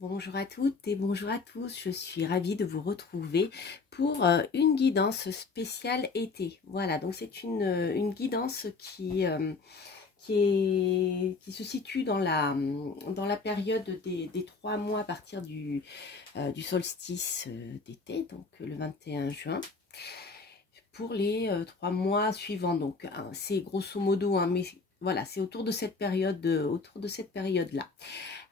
Bonjour à toutes et bonjour à tous, je suis ravie de vous retrouver pour une guidance spéciale été. Voilà, donc c'est une guidance qui se situe dans la période des 3 mois à partir du solstice d'été, donc le 21 juin, pour les 3 mois suivants. Donc c'est grosso modo, hein, mais voilà, c'est autour de cette période-là.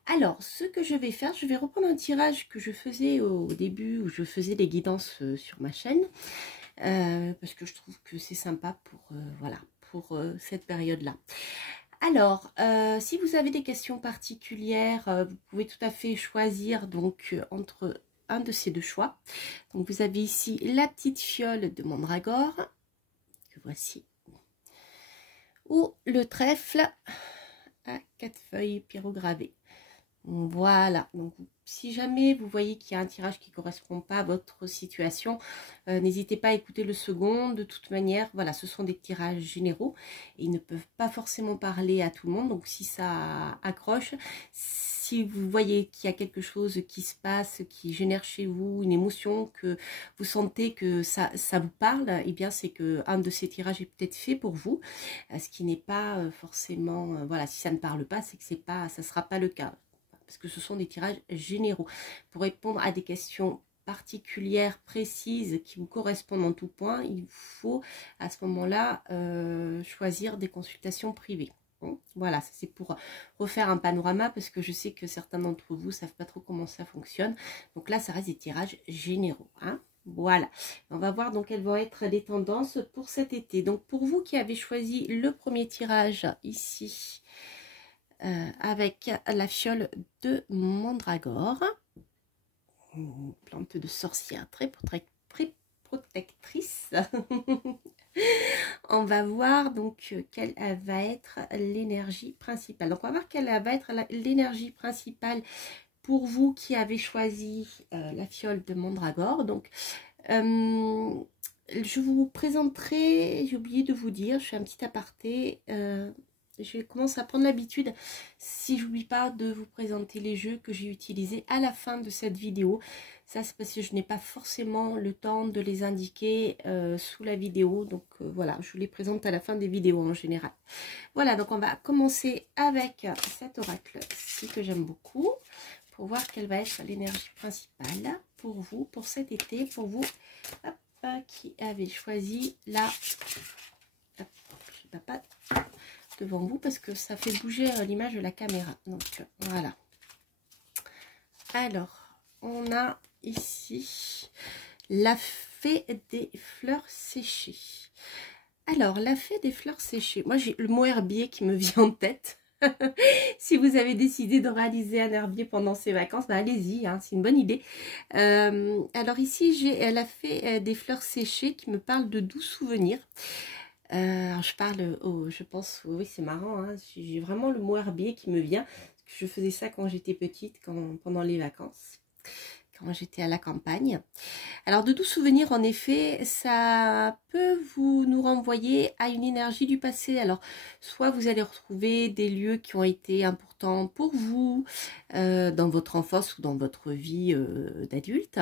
Alors, ce que je vais faire, je vais reprendre un tirage que je faisais au début, où je faisais des guidances sur ma chaîne, parce que je trouve que c'est sympa pour, voilà, pour cette période-là. Alors, si vous avez des questions particulières, vous pouvez tout à fait choisir donc entre un de ces deux choix. Donc, vous avez ici la petite fiole de mandragore, que voici, ou le trèfle à 4 feuilles pyrogravées. Voilà, donc si jamais vous voyez qu'il y a un tirage qui ne correspond pas à votre situation, n'hésitez pas à écouter le second. De toute manière, voilà, ce sont des tirages généraux et ils ne peuvent pas forcément parler à tout le monde. Donc si ça accroche, si vous voyez qu'il y a quelque chose qui se passe, qui génère chez vous une émotion, que vous sentez que ça vous parle, eh bien c'est que un de ces tirages est peut-être fait pour vous. Ce qui n'est pas forcément, voilà, si ça ne parle pas, c'est que ça ne sera pas le cas. Parce que ce sont des tirages généraux. Pour répondre à des questions particulières, précises, qui vous correspondent en tout point, il faut à ce moment-là choisir des consultations privées. Bon, voilà, c'est pour refaire un panorama, parce que je sais que certains d'entre vous ne savent pas trop comment ça fonctionne. Donc là, ça reste des tirages généraux, hein. Voilà, on va voir donc quelles vont être les tendances pour cet été. Donc pour vous qui avez choisi le premier tirage ici, avec la fiole de mandragore, une plante de sorcière très protectrice. On va voir donc quelle va être l'énergie principale. Donc on va voir quelle va être l'énergie principale pour vous qui avez choisi la fiole de mandragore. Donc je vous présenterai, j'ai oublié de vous dire, je fais un petit aparté, je commence à prendre l'habitude, si j'oublie pas, de vous présenter les jeux que j'ai utilisés à la fin de cette vidéo. Ça, c'est parce que je n'ai pas forcément le temps de les indiquer sous la vidéo. Donc voilà, je vous les présente à la fin des vidéos en général. Voilà, donc on va commencer avec cet oracle-ci que j'aime beaucoup, pour voir quelle va être l'énergie principale pour vous, pour cet été, pour vous, hop, qui avez choisi la... Hop, je ne vais pas devant vous parce que ça fait bouger l'image de la caméra. Donc voilà. Alors, on a ici la fée des fleurs séchées. Alors, la fée des fleurs séchées. Moi, j'ai le mot herbier qui me vient en tête. Si vous avez décidé de réaliser un herbier pendant ces vacances, bah allez-y, hein, c'est une bonne idée. Alors ici, j'ai la fée des fleurs séchées qui me parle de doux souvenirs. Je pense, oui, c'est marrant, hein, j'ai vraiment le mot herbier qui me vient. Je faisais ça quand j'étais petite, pendant les vacances, quand j'étais à la campagne. Alors, de doux souvenirs, en effet, ça peut nous renvoyer à une énergie du passé. Alors, soit vous allez retrouver des lieux qui ont été importants pour vous dans votre enfance ou dans votre vie d'adulte.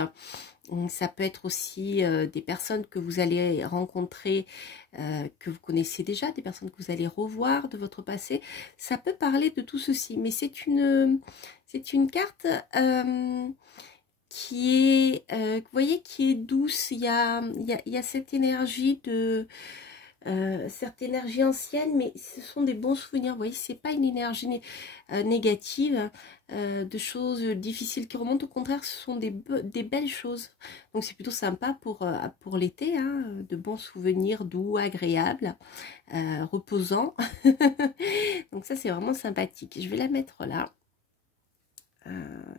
Ça peut être aussi des personnes que vous allez rencontrer, que vous connaissez déjà, des personnes que vous allez revoir de votre passé. Ça peut parler de tout ceci, mais c'est une carte qui est, vous voyez, qui est douce. Il y a cette énergie cette énergie ancienne, mais ce sont des bons souvenirs. Vous voyez, c'est pas une énergie négative, de choses difficiles qui remontent. Au contraire, ce sont des belles choses. Donc c'est plutôt sympa pour l'été, hein, de bons souvenirs doux, agréables, reposants. Donc ça, c'est vraiment sympathique. Je vais la mettre là.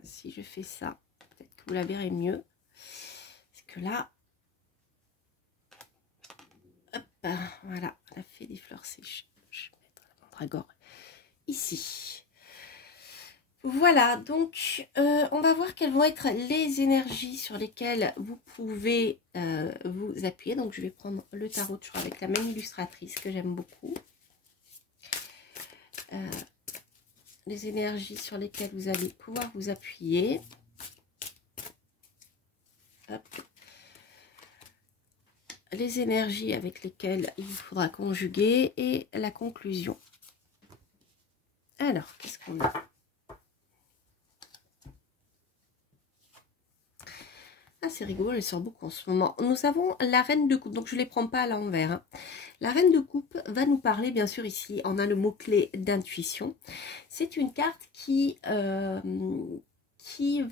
Si je fais ça, peut-être que vous la verrez mieux. Parce que là, hop, voilà, la fée des fleurs sèches. Je vais mettre la mandragore ici. Voilà, donc on va voir quelles vont être les énergies sur lesquelles vous pouvez vous appuyer. Donc je vais prendre le tarot toujours avec la même illustratrice que j'aime beaucoup. les énergies sur lesquelles vous allez pouvoir vous appuyer. Hop. Les énergies avec lesquelles il vous faudra conjuguer et la conclusion. Alors, qu'est-ce qu'on a? Ah, c'est rigolo, elle sort beaucoup en ce moment. Nous avons la reine de coupe, donc je ne les prends pas à l'envers. Hein. La reine de coupe va nous parler, bien sûr, ici, on a le mot-clé d'intuition. C'est une carte qui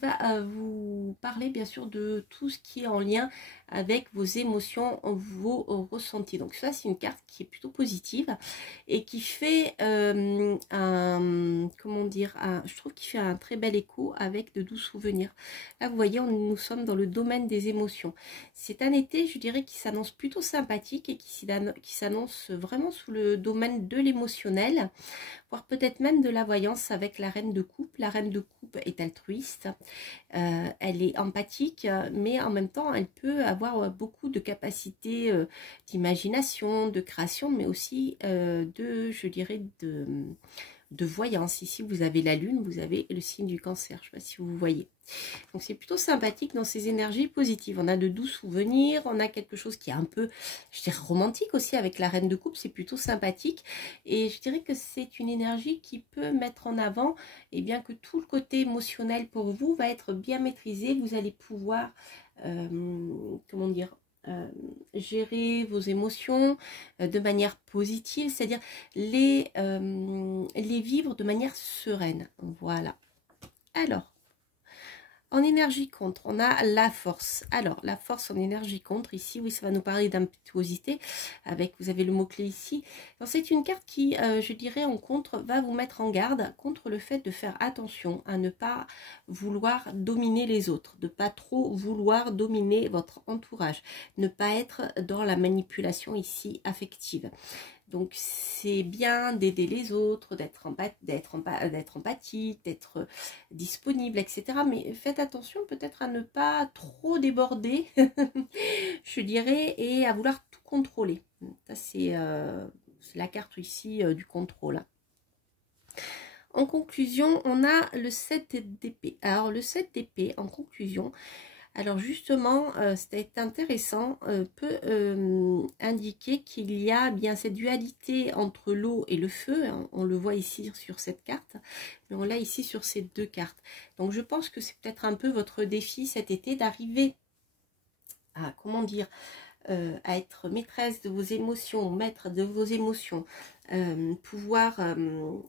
va vous parler, bien sûr, de tout ce qui est en lien avec vos émotions, vos ressentis. Donc ça, c'est une carte qui est plutôt positive et qui fait comment dire, je trouve qu'il fait un très bel écho avec de doux souvenirs. Là, vous voyez, nous sommes dans le domaine des émotions. C'est un été, je dirais, qui s'annonce plutôt sympathique et qui s'annonce vraiment sous le domaine de l'émotionnel, voire peut-être même de la voyance avec la reine de coupe. La reine de coupe est altruiste, elle est empathique, mais en même temps, elle peut avoir beaucoup de capacités d'imagination, de création, mais aussi je dirais, de voyance. Ici, vous avez la lune, vous avez le signe du cancer, je ne sais pas si vous voyez. Donc, c'est plutôt sympathique dans ces énergies positives. On a de doux souvenirs, on a quelque chose qui est un peu, je dirais, romantique aussi avec la reine de coupe, c'est plutôt sympathique. Et je dirais que c'est une énergie qui peut mettre en avant, et bien que tout le côté émotionnel pour vous va être bien maîtrisé. Vous allez pouvoir, comment dire, gérer vos émotions de manière positive, c'est-à-dire les vivre de manière sereine. Voilà. Alors, en énergie contre, on a la force. Alors, la force en énergie contre, ici, oui, ça va nous parler d'impétuosité. Avec, vous avez le mot-clé ici. C'est une carte qui, je dirais, en contre, va vous mettre en garde contre le fait de faire attention à ne pas vouloir dominer les autres, de pas trop vouloir dominer votre entourage, ne pas être dans la manipulation ici affective. Donc, c'est bien d'aider les autres, d'être empathique, d'être disponible, etc. Mais faites attention peut-être à ne pas trop déborder, je dirais, et à vouloir tout contrôler. Ça, c'est la carte ici du contrôle. En conclusion, on a le 7 d'épée. Alors, le 7 d'épée, en conclusion... Alors justement, c'est intéressant, peut indiquer qu'il y a bien cette dualité entre l'eau et le feu, hein, on le voit ici sur cette carte, mais on l'a ici sur ces deux cartes. Donc je pense que c'est peut-être un peu votre défi cet été d'arriver à, comment dire, à être maîtresse de vos émotions, maître de vos émotions, pouvoir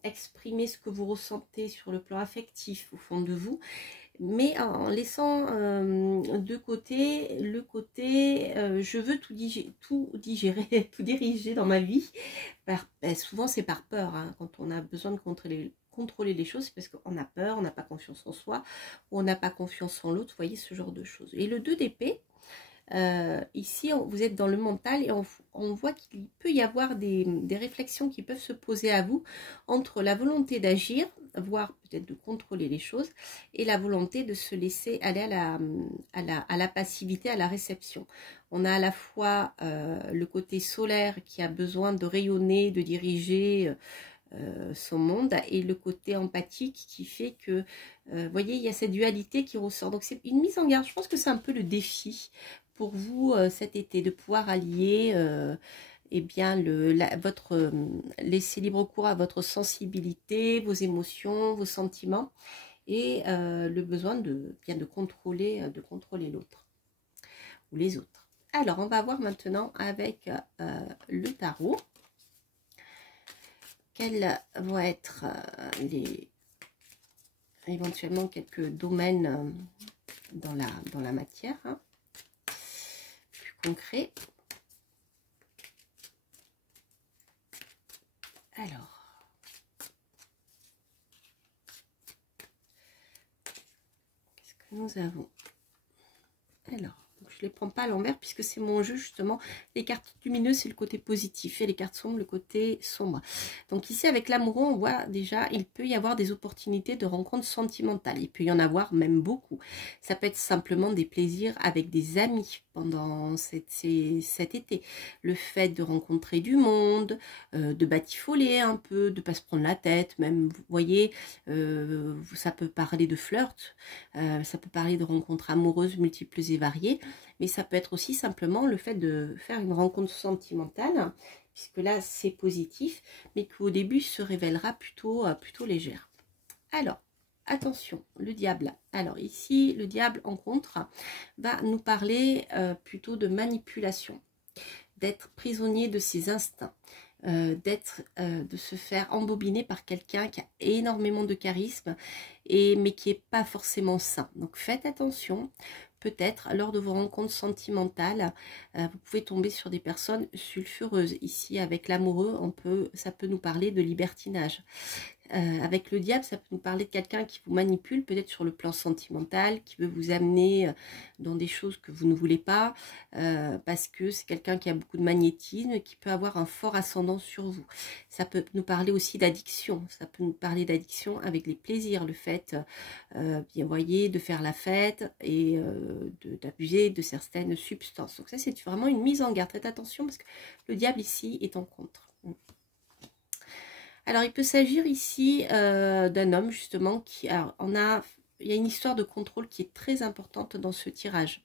exprimer ce que vous ressentez sur le plan affectif au fond de vous, mais en laissant de côté le côté je veux tout digérer, tout diriger dans ma vie. Souvent c'est par peur, hein, quand on a besoin de contrôler les choses, c'est parce qu'on a peur, on n'a pas confiance en soi, ou on n'a pas confiance en l'autre, vous voyez, ce genre de choses. Et le 2 d'épée, ici vous êtes dans le mental et on voit qu'il peut y avoir des réflexions qui peuvent se poser à vous entre la volonté d'agir, voire peut-être de contrôler les choses, et la volonté de se laisser aller à la passivité, à la réception. On a à la fois le côté solaire qui a besoin de rayonner, de diriger son monde, et le côté empathique qui fait que, vous voyez, il y a cette dualité qui ressort. Donc c'est une mise en garde, je pense que c'est un peu le défi pour vous cet été, de pouvoir allier eh bien, laisser libre cours à votre sensibilité, vos émotions, vos sentiments, et le besoin de contrôler l'autre ou les autres. Alors, on va voir maintenant avec le tarot quels vont être éventuellement quelques domaines dans la matière, hein, plus concrets. Alors, qu'est-ce que nous avons? Alors, je ne les prends pas à l'envers puisque c'est mon jeu justement. Les cartes lumineuses, c'est le côté positif, et les cartes sombres, le côté sombre. Donc ici, avec l'amoureux, on voit déjà, il peut y avoir des opportunités de rencontres sentimentales. Il peut y en avoir même beaucoup. Ça peut être simplement des plaisirs avec des amis pendant cet été. Le fait de rencontrer du monde, de batifoler un peu, de pas se prendre la tête, même, vous voyez, ça peut parler de flirt, ça peut parler de rencontres amoureuses multiples et variées, mais ça peut être aussi simplement le fait de faire une rencontre sentimentale, puisque là c'est positif, mais qu'au début se révélera plutôt légère. Alors, attention, le diable. Alors ici, le diable en contre va nous parler plutôt de manipulation, d'être prisonnier de ses instincts, de se faire embobiner par quelqu'un qui a énormément de charisme, mais qui n'est pas forcément sain. Donc faites attention. Peut-être, lors de vos rencontres sentimentales, vous pouvez tomber sur des personnes sulfureuses. Ici, avec l'amoureux, ça peut nous parler de libertinage. Avec le diable, ça peut nous parler de quelqu'un qui vous manipule, peut-être sur le plan sentimental, qui veut vous amener dans des choses que vous ne voulez pas, parce que c'est quelqu'un qui a beaucoup de magnétisme, qui peut avoir un fort ascendant sur vous. Ça peut nous parler aussi d'addiction, ça peut nous parler d'addiction avec les plaisirs, le fait, bien voyez, de faire la fête et d'abuser de certaines substances. Donc ça, c'est vraiment une mise en garde. Faites attention parce que le diable ici est en contre. Alors, il peut s'agir ici d'un homme, justement, qui... Alors, il y a une histoire de contrôle qui est très importante dans ce tirage.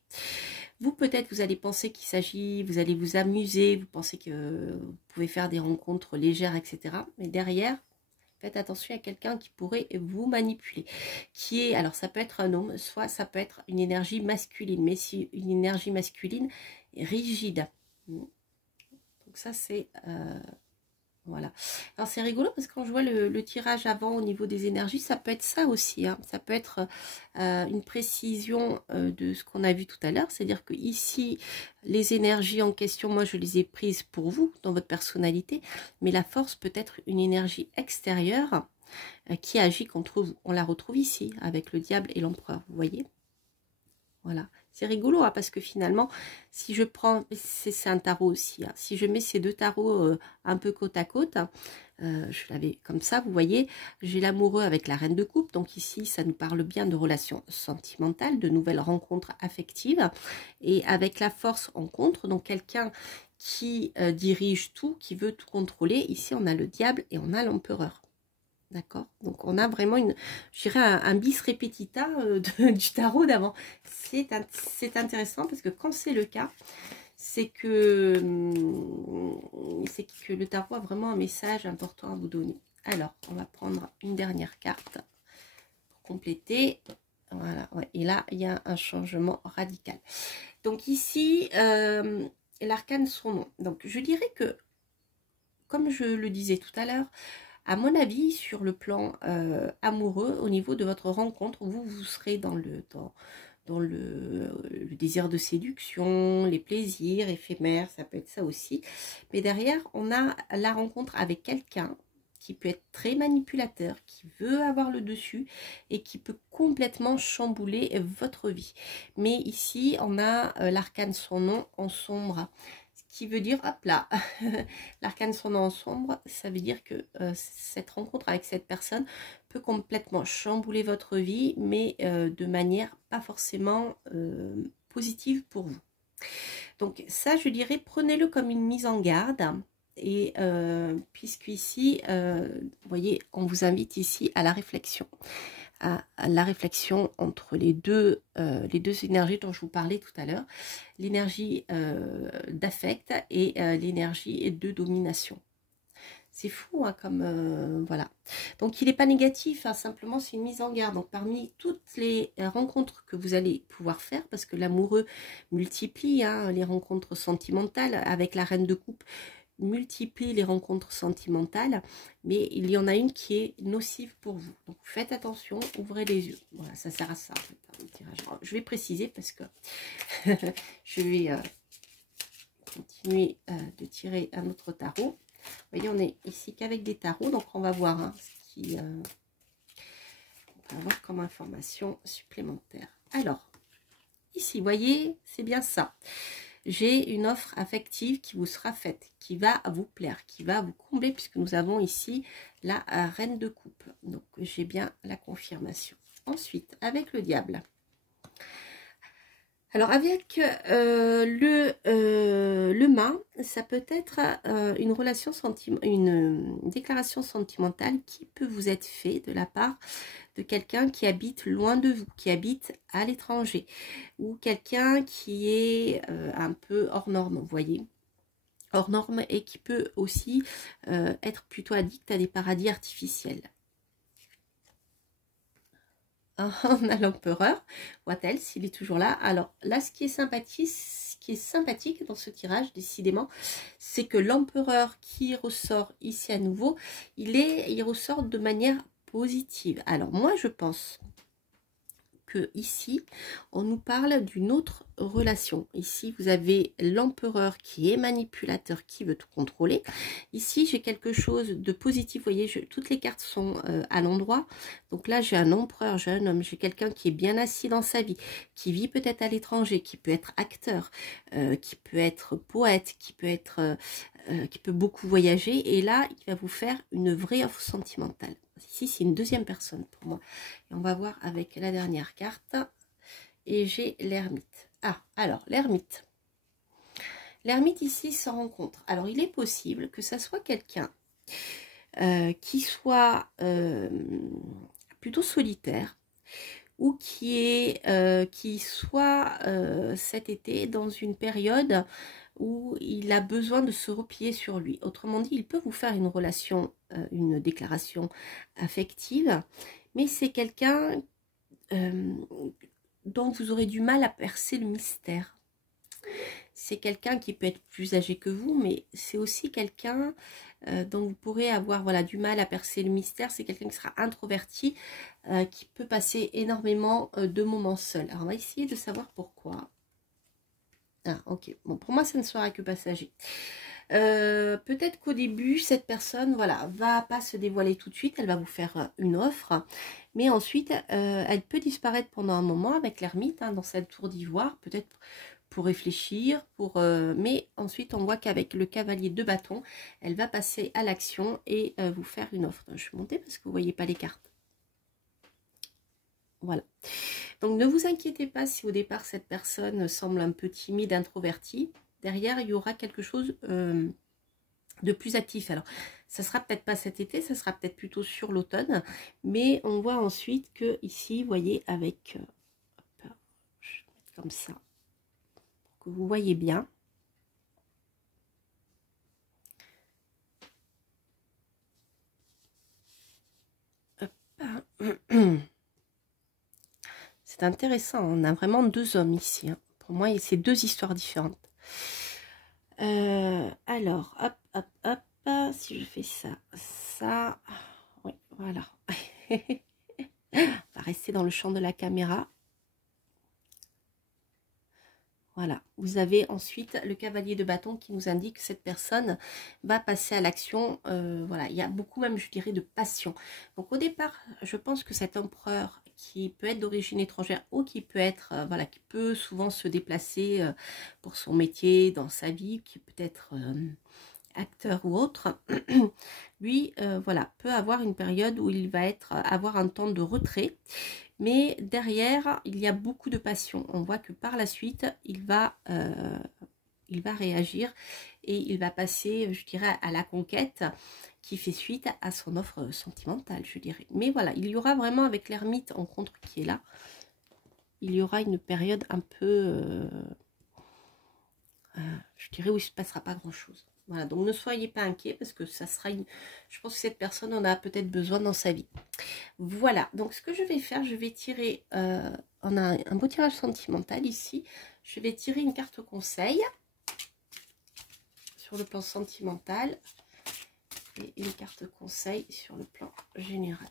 Vous, peut-être, vous allez penser qu'il s'agit... Vous allez vous amuser, vous pensez que vous pouvez faire des rencontres légères, etc. Mais derrière, faites attention à quelqu'un qui pourrait vous manipuler. Alors, ça peut être un homme, soit ça peut être une énergie masculine, mais si une énergie masculine rigide. Donc, ça, c'est... Voilà. Alors c'est rigolo parce que quand je vois le tirage avant au niveau des énergies, ça peut être ça aussi. Hein. Ça peut être une précision de ce qu'on a vu tout à l'heure. C'est-à-dire que ici, les énergies en question, moi je les ai prises pour vous, dans votre personnalité. Mais la force peut être une énergie extérieure qui agit contre vous. On la retrouve ici avec le diable et l'empereur, vous voyez? Voilà. C'est rigolo hein, parce que finalement, si je prends, c'est un tarot aussi, hein, si je mets ces deux tarots un peu côte à côte, je l'avais comme ça, vous voyez, j'ai l'amoureux avec la reine de coupe, donc ici ça nous parle bien de relations sentimentales, de nouvelles rencontres affectives, et avec la force en contre, donc quelqu'un qui dirige tout, qui veut tout contrôler, ici on a le diable et on a l'empereur. D'accord, donc on a vraiment je dirais un bis repetita du tarot d'avant. C'est intéressant parce que quand c'est le cas, c'est que le tarot a vraiment un message important à vous donner. Alors, on va prendre une dernière carte pour compléter. Voilà, ouais. Et là, il y a un changement radical. Donc ici, l'arcane son nom. Donc je dirais que, comme je le disais tout à l'heure, à mon avis, sur le plan amoureux, au niveau de votre rencontre, vous serez dans le désir de séduction, les plaisirs éphémères, ça peut être ça aussi. Mais derrière, on a la rencontre avec quelqu'un qui peut être très manipulateur, qui veut avoir le dessus et qui peut complètement chambouler votre vie. Mais ici, on a l'arcane son nom en sombre. Qui veut dire, hop là, l'arcane son nom en sombre, ça veut dire que cette rencontre avec cette personne peut complètement chambouler votre vie, mais de manière pas forcément positive pour vous. Donc ça, je dirais, prenez-le comme une mise en garde. Et puisqu'ici, vous voyez, on vous invite ici à la réflexion. À la réflexion entre les deux énergies dont je vous parlais tout à l'heure, l'énergie d'affect et l'énergie de domination. C'est fou, hein, comme voilà. Donc il n'est pas négatif, hein, simplement c'est une mise en garde. Donc parmi toutes les rencontres que vous allez pouvoir faire, parce que l'amoureux multiplie hein, les rencontres sentimentales avec la reine de coupe, multiplie les rencontres sentimentales, mais il y en a une qui est nocive pour vous. Donc faites attention, ouvrez les yeux. Voilà, ça sert à ça en fait, hein, le tirage. Alors, je vais préciser parce que je vais continuer de tirer un autre tarot. Vous voyez, on est ici qu'avec des tarots, donc on va voir hein, ce qui on va avoir comme information supplémentaire. Alors, ici, vous voyez, c'est bien ça. J'ai une offre affective qui vous sera faite, qui va vous plaire, qui va vous combler, puisque nous avons ici la reine de coupe. Donc, j'ai bien la confirmation. Ensuite, avec le diable. Alors avec le mât, ça peut être une relation une déclaration sentimentale qui peut vous être faite de la part de quelqu'un qui habite loin de vous, qui habite à l'étranger, ou quelqu'un qui est un peu hors norme, vous voyez, hors norme, et qui peut aussi être plutôt addict à des paradis artificiels. On a l'empereur, Wattel, s'il est toujours là. Alors là, ce qui est sympathique dans ce tirage, décidément, c'est que l'empereur qui ressort ici à nouveau, il ressort de manière positive. Alors moi, je pense que ici, on nous parle d'une autre relation. Ici, vous avez l'empereur qui est manipulateur, qui veut tout contrôler. Ici, j'ai quelque chose de positif. Vous voyez, toutes les cartes sont à l'endroit. Donc là, j'ai un empereur, j'ai un homme, j'ai quelqu'un qui est bien assis dans sa vie, qui vit peut-être à l'étranger, qui peut être acteur, qui peut être poète, qui peut beaucoup voyager. Et là, il va vous faire une vraie offre sentimentale. Ici, c'est une deuxième personne pour moi. Et on va voir avec la dernière carte. Et j'ai l'ermite. Ah, alors, l'ermite. L'ermite ici se rencontre. Alors, il est possible que ça soit quelqu'un qui soit plutôt solitaire ou qui soit cet été dans une période où il a besoin de se replier sur lui. Autrement dit, il peut vous faire une relation, une déclaration affective, mais c'est quelqu'un dont vous aurez du mal à percer le mystère. C'est quelqu'un qui peut être plus âgé que vous, mais c'est aussi quelqu'un dont vous pourrez avoir du mal à percer le mystère. C'est quelqu'un qui sera introverti, qui peut passer énormément de moments seuls. Alors on va essayer de savoir pourquoi. Ah, ok. Bon, pour moi, ça ne sera que passager. Peut-être qu'au début, cette personne, va pas se dévoiler tout de suite. Elle va vous faire une offre. Mais ensuite, elle peut disparaître pendant un moment avec l'ermite dans cette tour d'ivoire. Peut-être pour réfléchir. Mais ensuite, on voit qu'avec le cavalier de bâton, elle va passer à l'action et vous faire une offre. Je vais monter parce que vous ne voyez pas les cartes. Voilà. Donc ne vous inquiétez pas si au départ cette personne semble un peu timide, introvertie. Derrière, il y aura quelque chose de plus actif. Alors, ça sera peut-être pas cet été, ça sera peut-être plutôt sur l'automne. Mais on voit ensuite que ici, vous voyez, avec... hop, je vais mettre comme ça, pour que vous voyez bien. Hop. C'est intéressant, on a vraiment deux hommes ici. Pour moi, c'est deux histoires différentes. Alors, hop, hop, hop, si je fais ça, ça, oui, voilà. On va rester dans le champ de la caméra. Voilà, vous avez ensuite le cavalier de bâton qui nous indique que cette personne va passer à l'action. Voilà, il y a beaucoup même, je dirais, de passion. Donc au départ, je pense que cet empereur qui peut être d'origine étrangère ou qui peut être, qui peut souvent se déplacer pour son métier, dans sa vie, qui peut être acteur ou autre, lui, peut avoir une période où il va avoir un temps de retrait. Mais derrière, il y a beaucoup de passion. On voit que par la suite, il va réagir et il va passer, je dirais, à la conquête qui fait suite à son offre sentimentale, je dirais. Mais voilà, il y aura vraiment avec l'ermite en contre qui est là, il y aura une période un peu, je dirais, où il ne se passera pas grand-chose. Voilà, donc ne soyez pas inquiets parce que ça sera je pense que cette personne en a peut-être besoin dans sa vie. Voilà, donc ce que je vais faire, je vais tirer, on a un beau tirage sentimental ici, je vais tirer une carte conseil sur le plan sentimental et une carte conseil sur le plan général.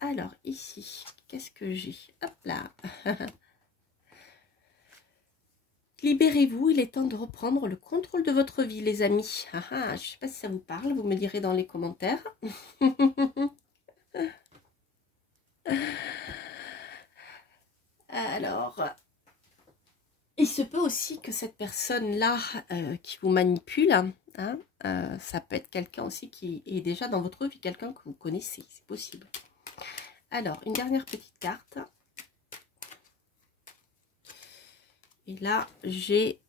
Alors ici, qu'est-ce que j'ai? Hop là. Libérez-vous, il est temps de reprendre le contrôle de votre vie, les amis. Je ne sais pas si ça vous parle, vous me direz dans les commentaires. Alors, il se peut aussi que cette personne-là qui vous manipule, ça peut être quelqu'un aussi qui est déjà dans votre vie, quelqu'un que vous connaissez, c'est possible. Alors, une dernière petite carte. Et là, j'ai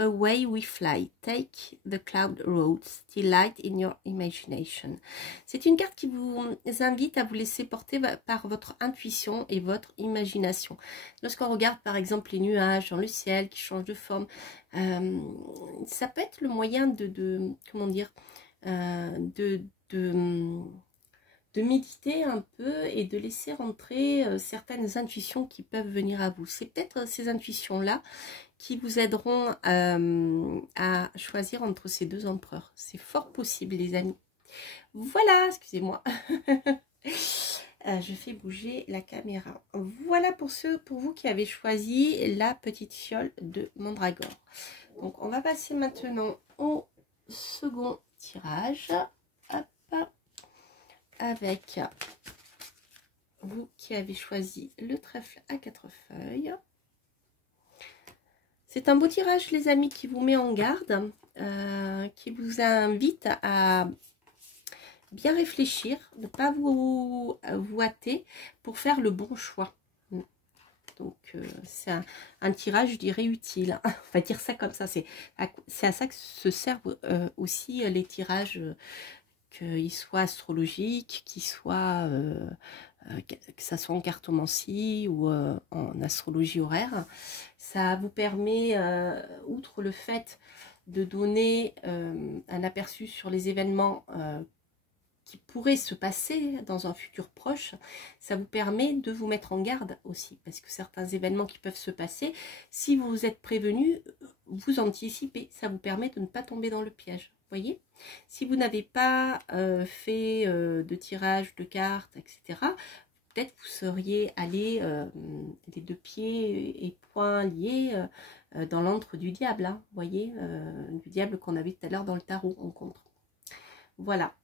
Away we fly, take the cloud roads, delight in your imagination. C'est une carte qui vous invite à vous laisser porter par votre intuition et votre imagination. Lorsqu'on regarde par exemple les nuages dans le ciel qui changent de forme, ça peut être le moyen comment dire, de méditer un peu et de laisser rentrer certaines intuitions qui peuvent venir à vous. C'est peut-être ces intuitions-là qui vous aideront à choisir entre ces deux empereurs. C'est fort possible, les amis. Voilà, excusez-moi. Je fais bouger la caméra. Voilà pour vous qui avez choisi la petite fiole de Mandragore. Donc, on va passer maintenant au second tirage. Hop. Avec vous qui avez choisi le trèfle à 4 feuilles. C'est un beau tirage, les amis, qui vous met en garde, qui vous invite à bien réfléchir, ne pas vous hâter pour faire le bon choix. Donc, c'est un tirage, je dirais, utile. On va dire ça comme ça. C'est à ça que se servent aussi les tirages, qu'ils soient astrologiques, que ça soit en cartomancie ou en astrologie horaire. Ça vous permet, outre le fait de donner un aperçu sur les événements qui pourraient se passer dans un futur proche, ça vous permet de vous mettre en garde aussi, parce que certains événements qui peuvent se passer, si vous êtes prévenu, vous anticipez, ça vous permet de ne pas tomber dans le piège. Voyez, si vous n'avez pas fait de tirage de cartes, etc., peut-être vous seriez allé les deux pieds et poings liés dans l'antre du diable, hein, voyez, du diable qu'on avait tout à l'heure dans le tarot en contre. Voilà.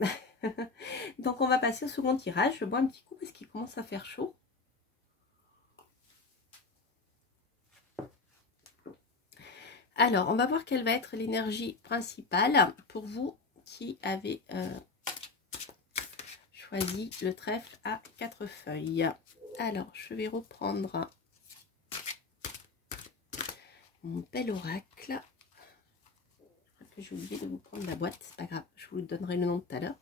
Donc on va passer au second tirage. Je bois un petit coup parce qu'il commence à faire chaud. Alors, on va voir quelle va être l'énergie principale pour vous qui avez choisi le trèfle à 4 feuilles. Alors, je vais reprendre mon bel oracle. J'ai oublié de vous prendre la boîte, c'est pas grave, je vous donnerai le nom tout à l'heure.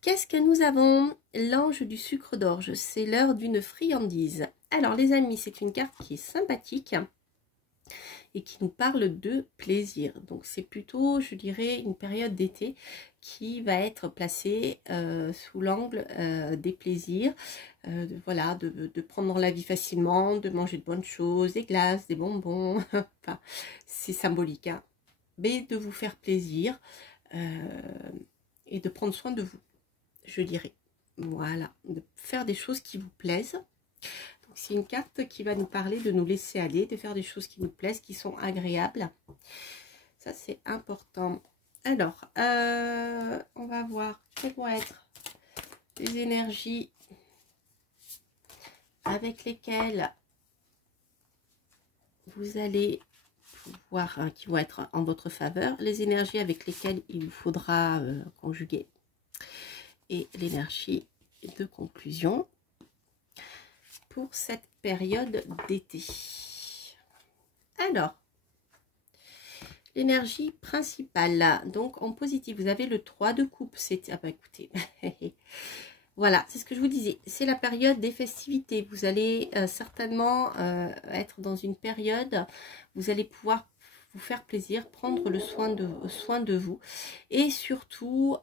Qu'est-ce que nous avons? L'ange du sucre d'orge, c'est l'heure d'une friandise. Alors les amis, c'est une carte qui est sympathique et qui nous parle de plaisir. Donc c'est plutôt, je dirais, une période d'été qui va être placée sous l'angle des plaisirs. Voilà, de prendre la vie facilement, de manger de bonnes choses, des glaces, des bonbons. Enfin, c'est symbolique, hein. Mais de vous faire plaisir et de prendre soin de vous, je dirais. Voilà, de faire des choses qui vous plaisent. C'est une carte qui va nous parler de nous laisser aller, de faire des choses qui nous plaisent, qui sont agréables. Ça, c'est important. Alors, on va voir quelles vont être les énergies avec lesquelles vous allez pouvoir, qui vont être en votre faveur, les énergies avec lesquelles il vous faudra conjuguer et l'énergie de conclusion pour cette période d'été. Alors, l'énergie principale, donc en positif, vous avez le 3 de coupe. Ah bah écoutez, voilà, c'est ce que je vous disais, c'est la période des festivités. Vous allez certainement être dans une période, vous allez pouvoir vous faire plaisir, prendre le soin de vous et surtout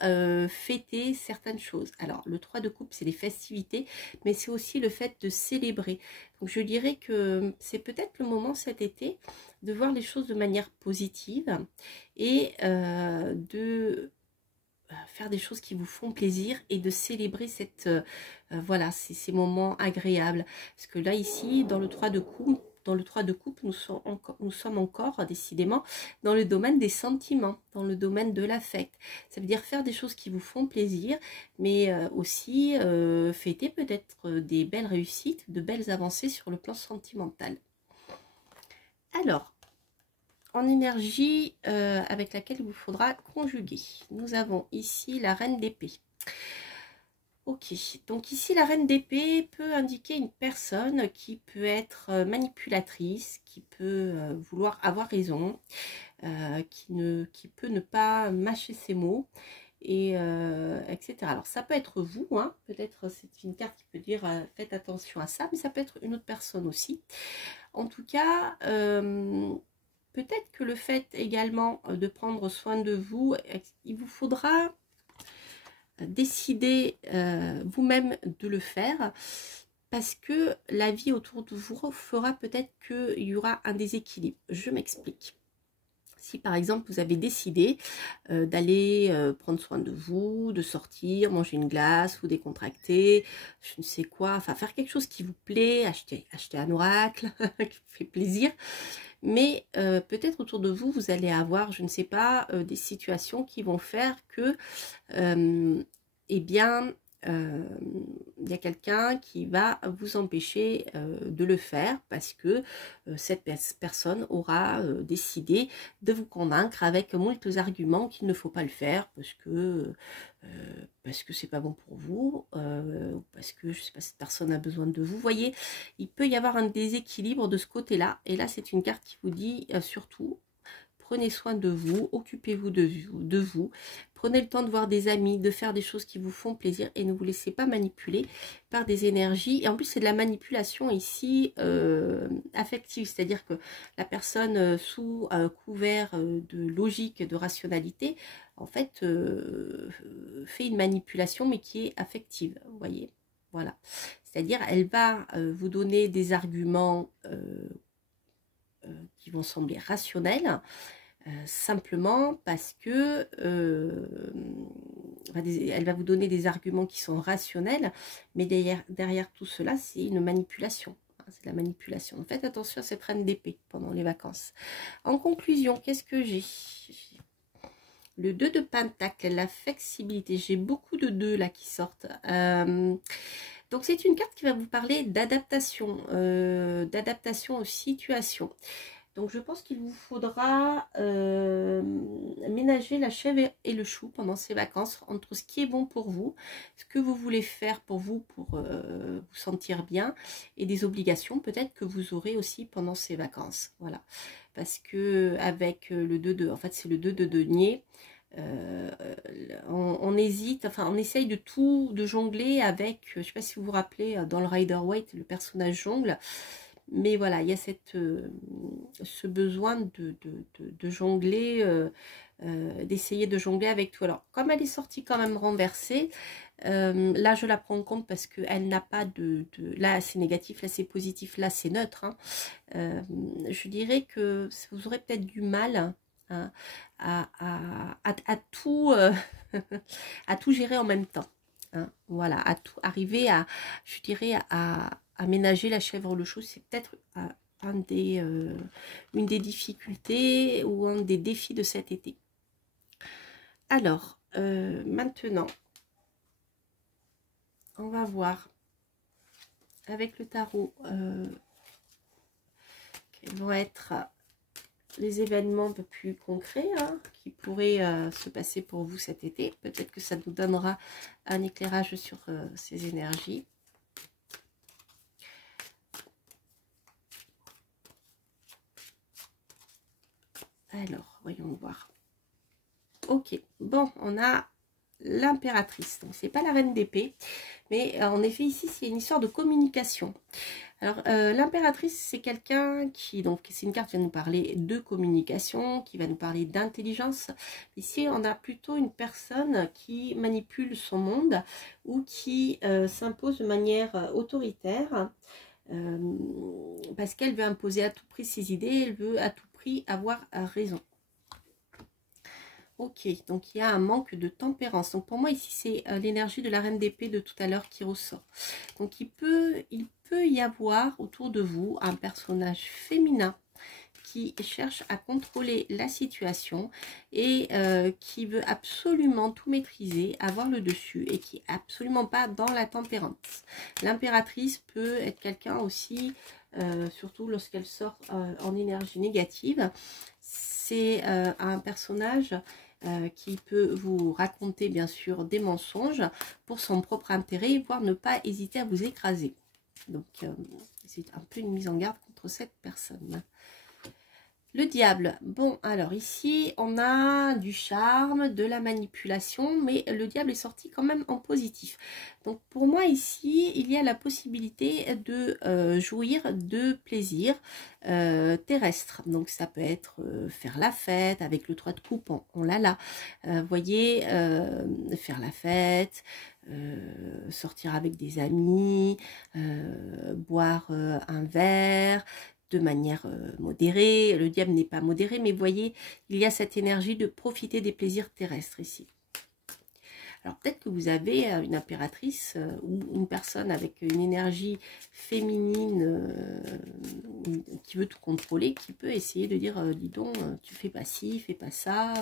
fêter certaines choses. Alors le 3 de coupe, c'est les festivités, mais c'est aussi le fait de célébrer. Donc je dirais que c'est peut-être le moment cet été de voir les choses de manière positive et de faire des choses qui vous font plaisir et de célébrer voilà, ces moments agréables. Parce que là ici, dans le 3 de coupe, nous sommes encore décidément dans le domaine des sentiments, dans le domaine de l'affect. Ça veut dire faire des choses qui vous font plaisir, mais aussi fêter peut-être des belles réussites, de belles avancées sur le plan sentimental. Alors, en énergie avec laquelle il vous faudra conjuguer, nous avons ici la reine d'épée. Ok, donc ici la reine d'épée peut indiquer une personne qui peut être manipulatrice, qui peut vouloir avoir raison, qui peut ne pas mâcher ses mots, et etc. Alors ça peut être vous, hein, peut-être c'est une carte qui peut dire faites attention à ça, mais ça peut être une autre personne aussi. En tout cas, peut-être que le fait également de prendre soin de vous, il vous faudra décider vous-même de le faire, parce que la vie autour de vous fera peut-être qu'il y aura un déséquilibre. Je m'explique. Si par exemple vous avez décidé d'aller prendre soin de vous, de sortir, manger une glace ou décontracter, je ne sais quoi, enfin faire quelque chose qui vous plaît, acheter un oracle qui vous fait plaisir, mais peut-être autour de vous, vous allez avoir, je ne sais pas, des situations qui vont faire que, eh bien, il y a quelqu'un qui va vous empêcher de le faire parce que cette personne aura décidé de vous convaincre avec moult arguments qu'il ne faut pas le faire parce que c'est pas bon pour vous, parce que je sais pas, cette personne a besoin de vous. Vous voyez, il peut y avoir un déséquilibre de ce côté-là, et là c'est une carte qui vous dit surtout prenez soin de vous, occupez-vous de vous, prenez le temps de voir des amis, de faire des choses qui vous font plaisir, et ne vous laissez pas manipuler par des énergies. Et en plus c'est de la manipulation ici affective, c'est-à-dire que la personne sous couvert de logique, de rationalité, en fait fait une manipulation mais qui est affective, vous voyez, voilà. C'est-à-dire elle va vous donner des arguments qui vont sembler rationnels, simplement parce que elle va vous donner des arguments qui sont rationnels, mais derrière tout cela, c'est une manipulation. C'est de la manipulation. Donc faites attention à cette reine d'épée pendant les vacances. En conclusion, qu'est-ce que j'ai? Le 2 de Pentacle, la flexibilité. J'ai beaucoup de 2 là qui sortent. Donc c'est une carte qui va vous parler d'adaptation aux situations. Donc je pense qu'il vous faudra ménager la chèvre et le chou pendant ces vacances, entre ce qui est bon pour vous, ce que vous voulez faire pour vous vous sentir bien, et des obligations peut-être que vous aurez aussi pendant ces vacances. Voilà, parce que avec le 2 de, en fait c'est le 2 de denier, on hésite, enfin on essaye de jongler avec, je ne sais pas si vous vous rappelez, dans le Rider-Waite, le personnage jongle. Mais voilà, il y a ce besoin de jongler, d'essayer de jongler avec tout. Alors, comme elle est sortie quand même renversée, là je la prends en compte parce qu'elle n'a pas là c'est négatif, là c'est positif, là c'est neutre, hein. Je dirais que vous aurez peut-être du mal, hein, à tout, à tout gérer en même temps. Hein, voilà, à tout arriver à, je dirais, à ménager la chèvre le chou, c'est peut-être une des difficultés ou un des défis de cet été. Alors, maintenant, on va voir avec le tarot quels vont être les événements un peu plus concrets, hein, qui pourraient se passer pour vous cet été. Peut-être que ça nous donnera un éclairage sur ces énergies. Alors, voyons voir. Ok, bon, on a l'impératrice. Donc, c'est pas la reine d'épée, mais en effet, ici, c'est une histoire de communication. Alors, l'impératrice, c'est quelqu'un qui, donc, c'est une carte qui va nous parler de communication, qui va nous parler d'intelligence. Ici, on a plutôt une personne qui manipule son monde ou qui s'impose de manière autoritaire parce qu'elle veut imposer à tout prix ses idées, elle veut à tout prix avoir raison. Ok, donc il y a un manque de tempérance. Donc pour moi ici c'est l'énergie de la reine d'épée de tout à l'heure qui ressort. Donc il peut y avoir autour de vous un personnage féminin qui cherche à contrôler la situation et qui veut absolument tout maîtriser, avoir le dessus, et qui n'est absolument pas dans la tempérance. L'impératrice peut être quelqu'un aussi, surtout lorsqu'elle sort en énergie négative, c'est un personnage qui peut vous raconter bien sûr des mensonges pour son propre intérêt, voire ne pas hésiter à vous écraser. Donc c'est un peu une mise en garde contre cette personne. Le diable, bon alors ici on a du charme, de la manipulation, mais le diable est sorti quand même en positif. Donc pour moi ici il y a la possibilité de jouir de plaisir terrestre. Donc ça peut être faire la fête avec le 3 de coupe, on l'a là. Vous voyez, faire la fête, sortir avec des amis, boire un verre, de manière modérée. Le diable n'est pas modéré, mais vous voyez, il y a cette énergie de profiter des plaisirs terrestres ici. Alors peut-être que vous avez une impératrice ou une personne avec une énergie féminine qui veut tout contrôler, qui peut essayer de dire dis donc, tu fais pas ci, fais pas ça,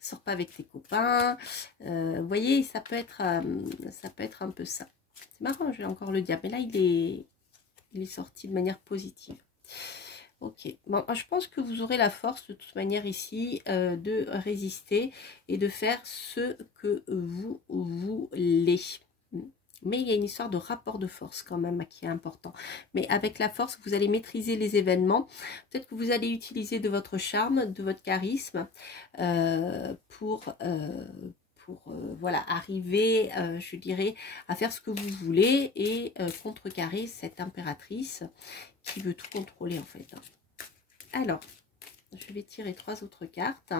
sors pas avec tes copains. Vous voyez, ça peut être un peu ça. C'est marrant, j'ai encore le diable, mais là il est sorti de manière positive. Ok, bon, je pense que vous aurez la force de toute manière ici de résister et de faire ce que vous voulez. Mais il y a une histoire de rapport de force quand même qui est important. Mais avec la force, vous allez maîtriser les événements. Peut-être que vous allez utiliser de votre charme, de votre charisme pour voilà, arriver, je dirais, à faire ce que vous voulez et contrecarrer cette impératrice qui veut tout contrôler en fait. Alors, je vais tirer 3 autres cartes.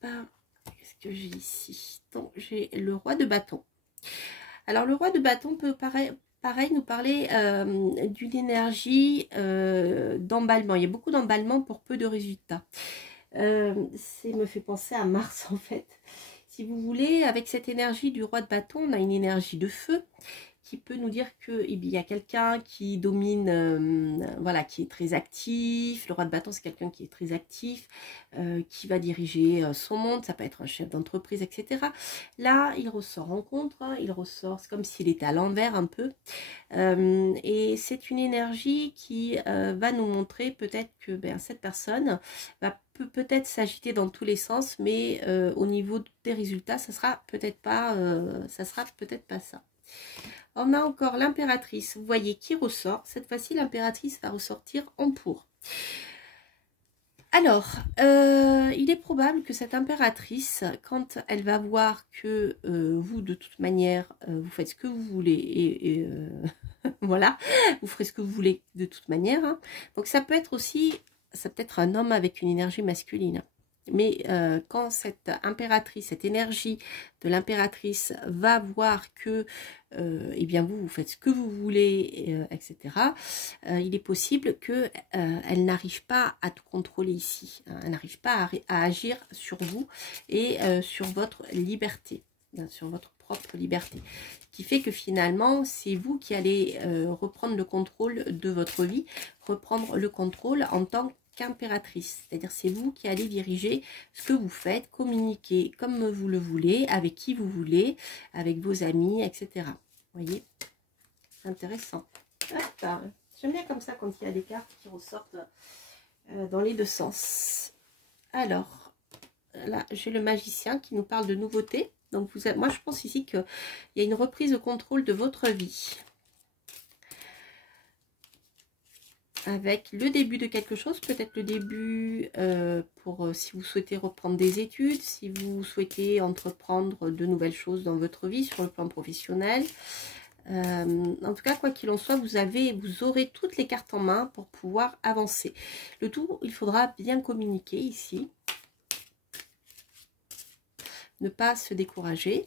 Qu'est-ce que j'ai ici? Donc, j'ai le roi de bâton. Alors, le roi de bâton peut pareil nous parler d'une énergie d'emballement. Il y a beaucoup d'emballement pour peu de résultats. Ça me fait penser à Mars en fait. Si vous voulez, avec cette énergie du roi de bâton, on a une énergie de feu qui peut nous dire que il y a quelqu'un qui domine, voilà, qui est très actif. Le roi de bâton, c'est quelqu'un qui est très actif, qui va diriger son monde. Ça peut être un chef d'entreprise, etc. Là, il ressort rencontre, hein, il ressort, c'est comme s'il était à l'envers un peu. Et c'est une énergie qui va nous montrer peut-être que cette personne va peut-être s'agiter dans tous les sens, mais au niveau des résultats, ça sera peut-être pas, ça. On a encore l'impératrice, vous voyez, qui ressort. Cette fois-ci, l'impératrice va ressortir en pour. Alors, il est probable que cette impératrice, quand elle va voir que vous, de toute manière, vous faites ce que vous voulez et voilà, vous ferez ce que vous voulez de toute manière. Hein. Donc, ça peut être aussi, ça peut être un homme avec une énergie masculine. Mais quand cette impératrice, cette énergie de l'impératrice va voir que eh bien vous faites ce que vous voulez, etc., il est possible qu'elle n'arrive pas à tout contrôler ici. Hein, elle n'arrive pas à agir sur vous et sur votre liberté, hein, sur votre propre liberté. Qui fait que finalement, c'est vous qui allez reprendre le contrôle de votre vie, reprendre le contrôle en tant qu'impératrice, c'est-à-dire c'est vous qui allez diriger ce que vous faites, communiquer comme vous le voulez, avec qui vous voulez, avec vos amis, etc. Vous voyez, c'est intéressant. J'aime bien comme ça quand il y a des cartes qui ressortent dans les deux sens. Alors, là, j'ai le magicien qui nous parle de nouveautés. Donc, moi, je pense ici qu'il y a une reprise de contrôle de votre vie. Avec le début de quelque chose, peut-être le début pour si vous souhaitez reprendre des études, si vous souhaitez entreprendre de nouvelles choses dans votre vie sur le plan professionnel. En tout cas, quoi qu'il en soit, vous aurez toutes les cartes en main pour pouvoir avancer. Le tout, il faudra bien communiquer ici. Ne pas se décourager.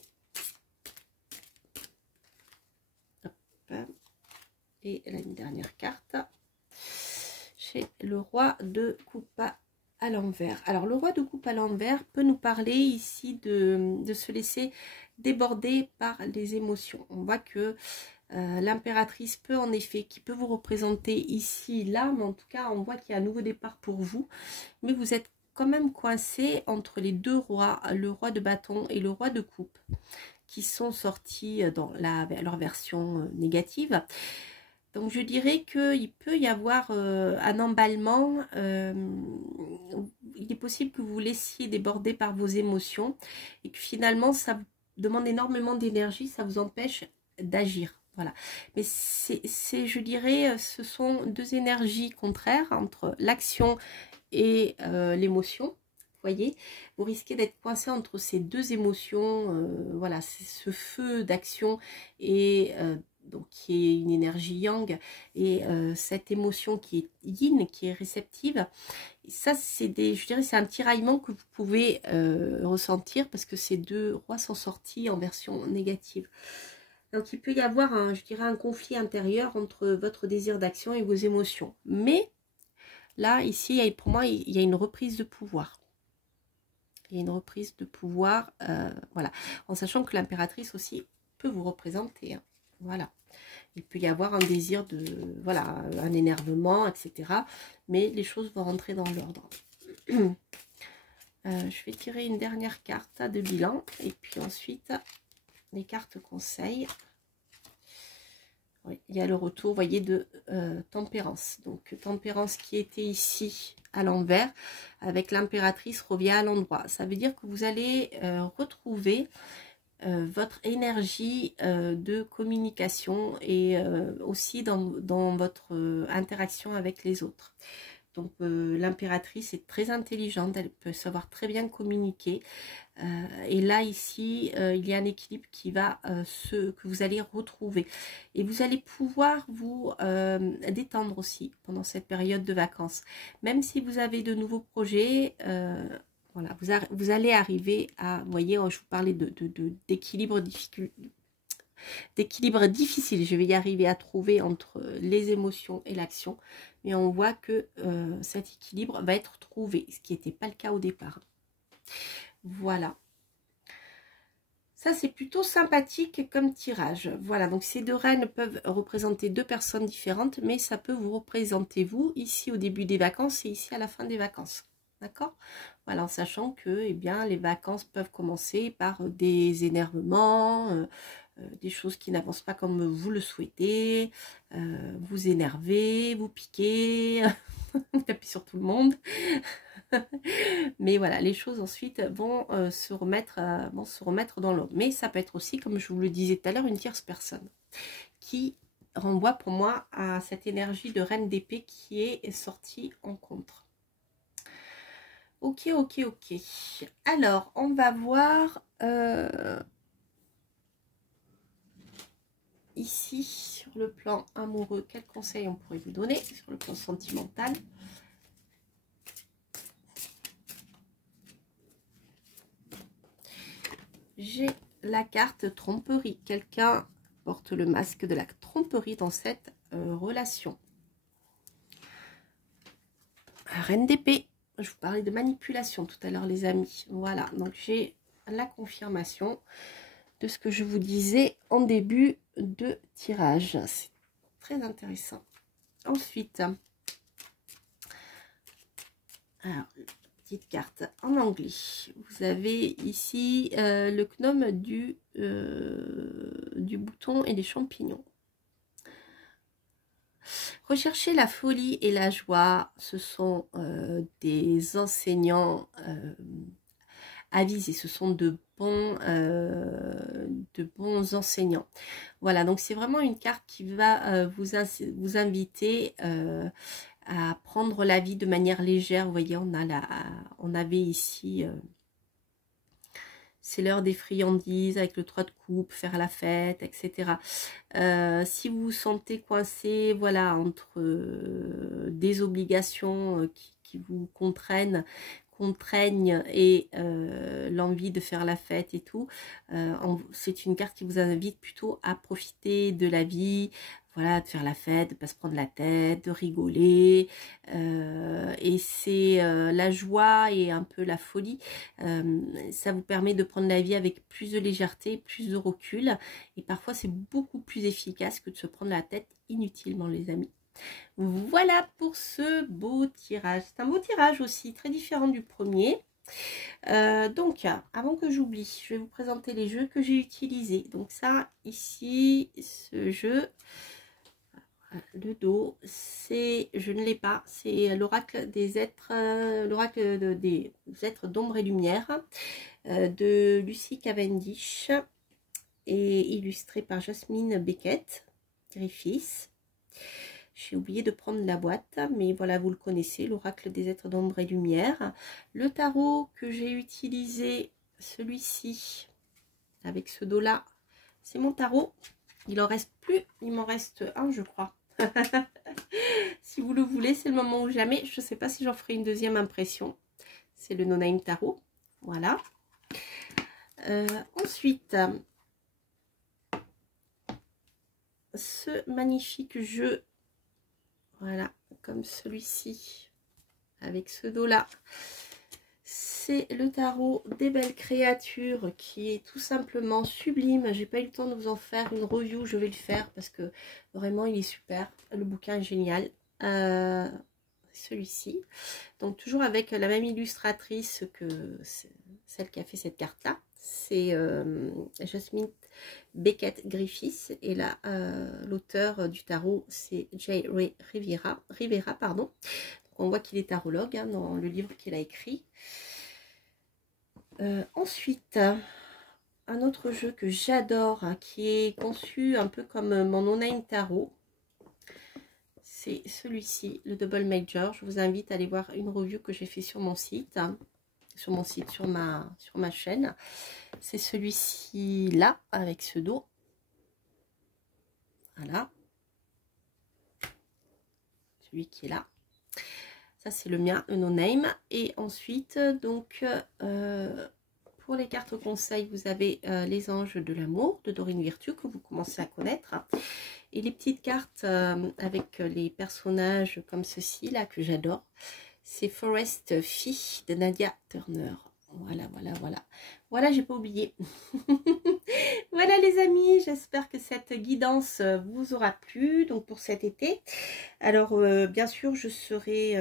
Hop. Et là, une dernière carte. Le roi de coupe à l'envers. Alors, le roi de coupe à l'envers peut nous parler ici de se laisser déborder par les émotions. On voit que l'impératrice peut en effet, qui peut vous représenter ici, là, mais en tout cas, on voit qu'il y a un nouveau départ pour vous. Mais vous êtes quand même coincé entre les deux rois, le roi de bâton et le roi de coupe, qui sont sortis dans leur version négative. Donc je dirais qu'il peut y avoir un emballement. Il est possible que vous vous laissiez déborder par vos émotions et que finalement ça vous demande énormément d'énergie, ça vous empêche d'agir. Voilà. Mais je dirais, ce sont deux énergies contraires entre l'action et l'émotion. Voyez, vous risquez d'être coincé entre ces deux émotions. Voilà, c'est ce feu d'action et donc qui est une énergie yang, et cette émotion qui est yin, qui est réceptive. Et ça, c'est je dirais, c'est un tiraillement que vous pouvez ressentir parce que ces deux rois sont sortis en version négative. Donc il peut y avoir je dirais, un conflit intérieur entre votre désir d'action et vos émotions. Mais là, ici, pour moi, il y a une reprise de pouvoir. Il y a une reprise de pouvoir, voilà, en sachant que l'impératrice aussi peut vous représenter. Hein. Voilà. Il peut y avoir un désir de, voilà, un énervement, etc. Mais les choses vont rentrer dans l'ordre. Je vais tirer une dernière carte de bilan. Et puis ensuite, les cartes conseils. Oui, il y a le retour, vous voyez, de tempérance. Donc, tempérance qui était ici à l'envers, avec l'impératrice revient à l'endroit. Ça veut dire que vous allez retrouver votre énergie de communication et aussi dans votre interaction avec les autres. Donc l'impératrice est très intelligente, elle peut savoir très bien communiquer. Et là ici, il y a un équilibre qui va que vous allez retrouver. Et vous allez pouvoir vous détendre aussi pendant cette période de vacances. Même si vous avez de nouveaux projets, voilà, vous allez arriver à, vous voyez, je vous parlais d'équilibre difficile, je vais y arriver à trouver entre les émotions et l'action, mais on voit que cet équilibre va être trouvé, ce qui n'était pas le cas au départ. Voilà. Ça, c'est plutôt sympathique comme tirage. Voilà, donc ces deux reines peuvent représenter deux personnes différentes, mais ça peut vous représenter vous, ici au début des vacances et ici à la fin des vacances. D'accord? Voilà, en sachant que eh bien, les vacances peuvent commencer par des énervements, des choses qui n'avancent pas comme vous le souhaitez, vous énervez, vous piquez, vous tapez sur tout le monde. Mais voilà, les choses ensuite vont se remettre dans l'ordre. Mais ça peut être aussi, comme je vous le disais tout à l'heure, une tierce personne qui renvoie pour moi à cette énergie de reine d'épée qui est sortie en contre. Ok, ok, ok. Alors, on va voir ici, sur le plan amoureux, quels conseils on pourrait vous donner sur le plan sentimental. J'ai la carte tromperie. Quelqu'un porte le masque de la tromperie dans cette relation. Reine d'épée. Je vous parlais de manipulation tout à l'heure, les amis. Voilà, donc j'ai la confirmation de ce que je vous disais en début de tirage. C'est très intéressant. Ensuite, alors, petite carte en anglais. Vous avez ici le gnome du bouton et des champignons. Rechercher la folie et la joie, ce sont des enseignants avisés, ce sont de bons enseignants. Voilà, donc c'est vraiment une carte qui va vous inviter à prendre la vie de manière légère. Vous voyez, on avait ici... c'est l'heure des friandises avec le 3 de coupe, faire la fête, etc. Si vous vous sentez coincé, voilà, entre des obligations qui vous contraignent et l'envie de faire la fête et tout, c'est une carte qui vous invite plutôt à profiter de la vie, voilà, de faire la fête, de ne pas se prendre la tête, de rigoler, et c'est la joie et un peu la folie, ça vous permet de prendre la vie avec plus de légèreté, plus de recul, et parfois c'est beaucoup plus efficace que de se prendre la tête inutilement, les amis. Voilà pour ce beau tirage. C'est un beau tirage aussi, très différent du premier. Donc, avant que j'oublie, je vais vous présenter les jeux que j'ai utilisés. Donc ça, ici, ce jeu, Le dos, c'est, je ne l'ai pas, c'est l'oracle des êtres, l'oracle des êtres d'ombre et lumière de Lucy Cavendish et illustré par Jasmine Beckett Griffiths. J'ai oublié de prendre la boîte, mais voilà, vous le connaissez, l'oracle des êtres d'ombre et lumière. Le tarot que j'ai utilisé, celui-ci, avec ce dos-là, c'est mon tarot. Il en reste plus, il m'en reste un, je crois. Si vous le voulez, c'est le moment ou jamais. Je ne sais pas si j'en ferai une deuxième impression. C'est le No Name Tarot. Voilà. Ensuite, ce magnifique jeu. Voilà, comme celui-ci. Avec ce dos-là. C'est le tarot des belles créatures qui est tout simplement sublime. J'ai pas eu le temps de vous en faire une review, je vais le faire parce que vraiment il est super. Le bouquin est génial. Celui-ci. Donc toujours avec la même illustratrice que celle qui a fait cette carte-là. C'est Jasmine Beckett Griffiths et là l'auteur du tarot c'est J. Rivera, pardon. On voit qu'il est tarologue hein, dans le livre qu'il a écrit. Ensuite, un autre jeu que j'adore, hein, qui est conçu un peu comme mon No-Name Tarot. C'est celui-ci, le Double Major. Je vous invite à aller voir une review que j'ai fait sur mon site. Hein, sur ma chaîne. C'est celui-ci là, avec ce dos. Voilà. Celui qui est là. Ça c'est le mien, le No Name. Et ensuite, donc, pour les cartes conseils, vous avez les anges de l'amour de Dorine Virtue que vous commencez à connaître. Et les petites cartes avec les personnages comme ceci là que j'adore. C'est Forest Fille de Nadia Turner. Voilà, voilà, voilà. Voilà, j'ai pas oublié. Voilà les amis, j'espère que cette guidance vous aura plu donc pour cet été. Alors bien sûr je serai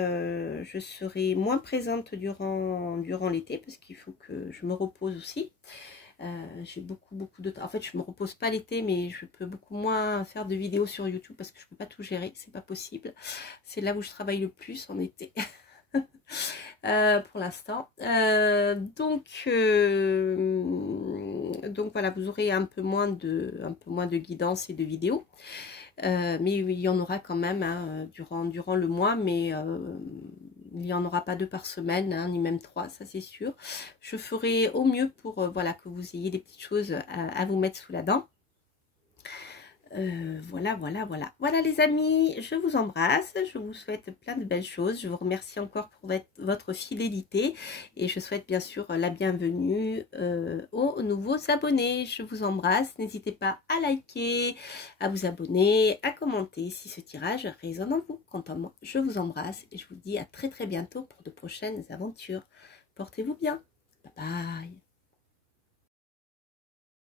moins présente durant l'été parce qu'il faut que je me repose aussi. J'ai beaucoup de temps. En fait je me repose pas l'été mais je peux beaucoup moins faire de vidéos sur YouTube parce que je peux pas tout gérer, c'est pas possible. C'est là où je travaille le plus en été. Pour l'instant donc voilà, vous aurez un peu moins de guidance et de vidéos mais il y en aura quand même hein, durant le mois, mais il n'y en aura pas 2 par semaine hein, ni même 3, ça c'est sûr. Je ferai au mieux pour voilà, que vous ayez des petites choses à vous mettre sous la dent. Voilà les amis, je vous embrasse, je vous souhaite plein de belles choses, je vous remercie encore pour votre fidélité et je souhaite bien sûr la bienvenue aux nouveaux abonnés. Je vous embrasse, n'hésitez pas à liker, à vous abonner, à commenter si ce tirage résonne en vous. Quant à moi, je vous embrasse et je vous dis à très bientôt pour de prochaines aventures. Portez-vous bien, bye bye.